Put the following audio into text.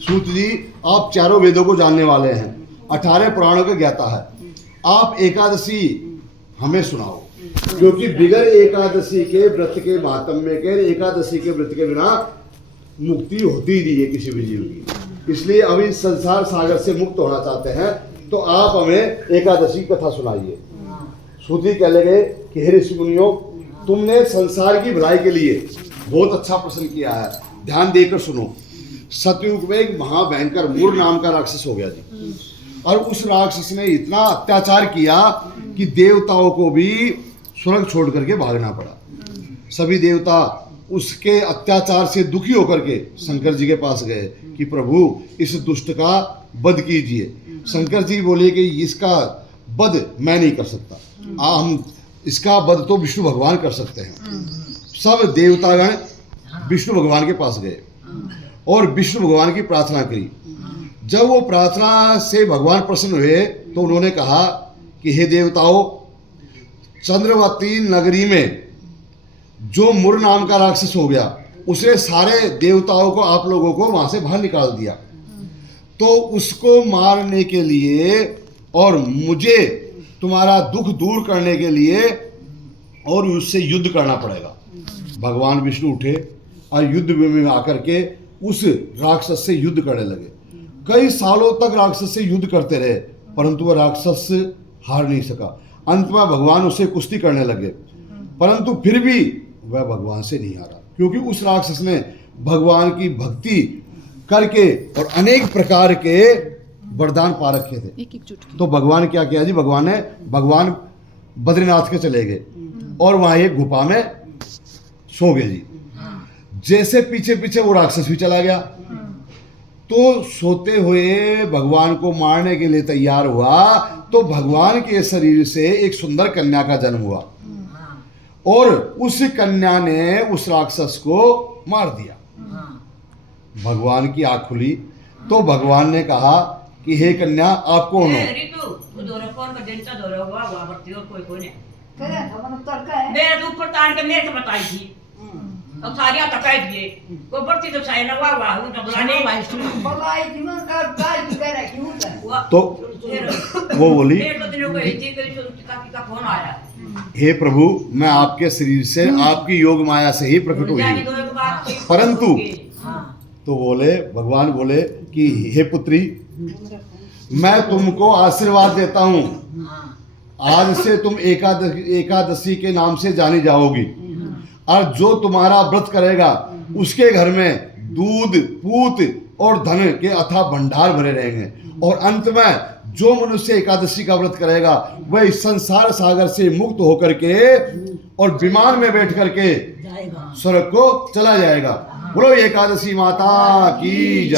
सूत जी, आप चारों वेदों को जानने वाले हैं, 18 पुराणों के ज्ञाता है, आप एकादशी हमें सुनाओ, क्योंकि बिगर एकादशी के व्रत के महात्म्य के, एकादशी के व्रत के बिना मुक्ति होती ही नहीं है किसी भी जीव की। इसलिए अभी संसार सागर से मुक्त होना चाहते हैं तो आप हमें एकादशी की कथा सुनाइए। सूत जी कह लगे कि हे ऋषि मुनियों, तुमने संसार की भलाई के लिए बहुत अच्छा प्रश्न किया है, ध्यान देकर सुनो। सतयुग में एक महाभयंकर मूर नाम का राक्षस हो गया जी, और उस राक्षस ने इतना अत्याचार किया कि देवताओं को भी स्वर्ग छोड़ करके भागना पड़ा। सभी देवता उसके अत्याचार से दुखी होकर के शंकर जी के पास गए कि प्रभु इस दुष्ट का वध कीजिए। शंकर जी बोले कि इसका वध मैं नहीं कर सकता, हम इसका वध तो विष्णु भगवान कर सकते हैं। सब देवतागण विष्णु भगवान के पास गए और विष्णु भगवान की प्रार्थना करी। जब वो प्रार्थना से भगवान प्रसन्न हुए तो उन्होंने कहा कि हे देवताओं, चंद्रवती नगरी में जो मुर नाम का राक्षस हो गया, उसने सारे देवताओं को, आप लोगों को वहां से बाहर निकाल दिया, तो उसको मारने के लिए और मुझे तुम्हारा दुख दूर करने के लिए और उससे युद्ध करना पड़ेगा। भगवान विष्णु उठे और युद्ध में आकर के उस राक्षस से युद्ध करने लगे। कई सालों तक राक्षस से युद्ध करते रहे, परंतु वह राक्षस हार नहीं सका। अंत में भगवान उससे कुश्ती करने लगे, परंतु फिर भी वह भगवान से नहीं हारा, क्योंकि उस राक्षस ने भगवान की भक्ति करके और अनेक प्रकार के वरदान पा रखे थे। तो भगवान क्या किया जी, भगवान बद्रीनाथ के चले गए और वहां एक गुफा में सो गए जी। जैसे पीछे पीछे वो राक्षस भी चला गया, तो सोते हुए भगवान को मारने के लिए तैयार हुआ, तो भगवान के शरीर से एक सुंदर कन्या का जन्म हुआ और उस कन्या ने उस राक्षस को मार दिया। भगवान की आंख खुली तो भगवान ने कहा कि हे कन्या, आप कौन हो? मेरे ऊपर तान के मेरे को बताई थी और सारियां तकाई दिए को बढ़ती तो साइन वाह वाह वो तो बुलाने बुलाई थी मैं का कह रहा क्यों तो वो बोली, का फोन आया, हे प्रभु, मैं आपके शरीर से आपकी योग माया से ही प्रकट हुई, परंतु तो बोले, भगवान बोले कि हे पुत्री, मैं तुमको आशीर्वाद देता हूं, आज से तुम एकादशी के नाम से जानी जाओगी, और जो तुम्हारा व्रत करेगा उसके घर में दूध, पूत और धन के अथाह भंडार भरे रहेंगे, और अंत में जो मनुष्य एकादशी का व्रत करेगा वह इस संसार सागर से मुक्त होकर के और विमान में बैठ करके स्वर्ग को चला जाएगा। बोलो एकादशी माता की जय।